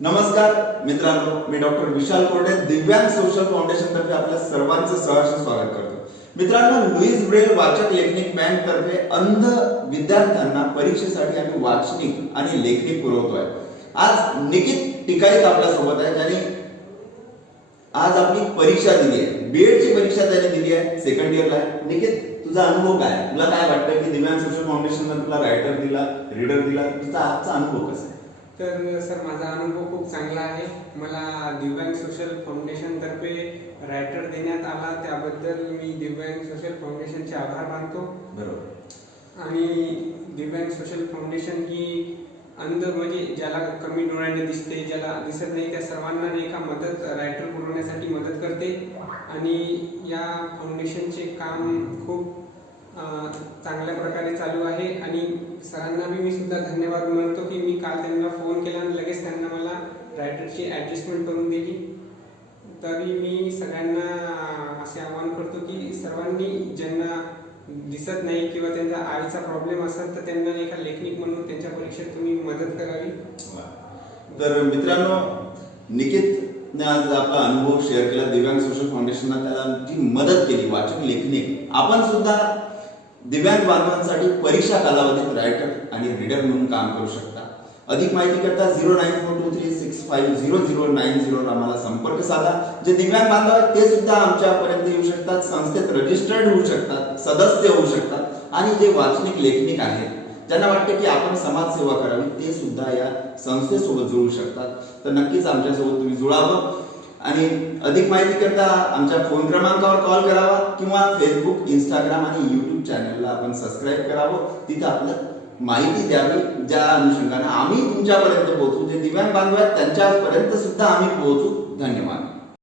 नमस्कार मित्रांनो, मी डॉक्टर विशाल कोरडे दिव्यांग सोशल फाउंडेशन तर्फे आपल्या सर्वांचं सहर्ष स्वागत करतो। मित्रांनो, लुईस ब्रेल वाचक लेखनिक बँक तर्फे अंध विद्यार्थ्यांना परीक्षेसाठी आम्ही वाचनिक आणि लेखनिक पुरवतोय। आज निकित टिकाईत आपल्या सोबत आहे, ज्यांनी आज आपली परीक्षा दिली आहे, बीएड ची परीक्षा त्याने दिली आहे, सेकंड इयरला आहे। निकित, तुझा अनुभव काय? तुला काय वाटतं की दिव्यांग सोशल फाउंडेशनने तुला रायटर दिला, रीडर दिला, तुझा आजचा अनुभव कसा आहे? तर सर, माझा अनुभव खूप चांगला आहे। मला दिव्यांग सोशल फाउंडेशन तर्फे रायटर देण्यात आला, त्याबद्दल मी दिव्यांग सोशल फाउंडेशनचे आभार मानतो। बरोबर। आणि दिव्यांग सोशल फाउंडेशन ही अंध म्हणजे ज्याला कमी डोळ्याने दिसते, ज्याला दिसत नाही, त्या सर्वांना नाही का मदत रायटर पुरवण्यासाठी मदत करते। आणि या फाउंडेशनचे काम खूप चांगल्या प्रकारे चालू आहे। आणि सरांना मी सुद्धा धन्यवाद म्हणतो की मी काल त्यांना फोन केला आणि लगेच त्यांना मला रायटरची ॲडजस्टमेंट करून दिली। तरी मी सगळ्यांना असे आवाहन करतो की सर्वांनी ज्यांना दिसत नाही किंवा त्यांचा आईचा प्रॉब्लेम असेल तर त्यांना एका लेखनिक म्हणून त्यांच्या परीक्षेत तुम्ही मदत करावी। तर मित्रांनो, निकितने आज आपला अनुभव शेअर केला। दिव्यांग सोशल फाउंडेशनने त्याला जी मदत केली वाचन लेखनिक, आपण सुद्धा दिव्यांग बांधवांसाठी परीक्षा कालावधीत रायटर आणि रीडर म्हणून काम करू शकता। अधिक माहिती करता 094236500090 आम्हाला संपर्क साधा। जे दिव्यांग बांधव आहेत ते सुद्धा आमच्यापर्यंत येऊ शकतात, संस्थेत रजिस्टर्ड होऊ शकतात, सदस्य होऊ शकतात। आणि जे वाचनिक लेखनिक आहेत, ज्यांना वाटते की आपण समाजसेवा करावी, ते सुद्धा या संस्थेसोबत जुळू शकतात। तर नक्कीच आमच्यासोबत तुम्ही जुळावं। आणि अधिक माहिती करता आमच्या फोन क्रमांकावर कॉल करावा किंवा फेसबुक, इंस्टाग्राम आणि यूट्यूब चॅनलला आपण सबस्क्राईब करावं। तिथे आपलं माहिती द्यावी, ज्या अनुषंगाने आम्ही तुमच्यापर्यंत पोहोचू, जे दिव्यांग बांधव आहेत त्यांच्यापर्यंत सुद्धा आम्ही पोहोचू। धन्यवाद।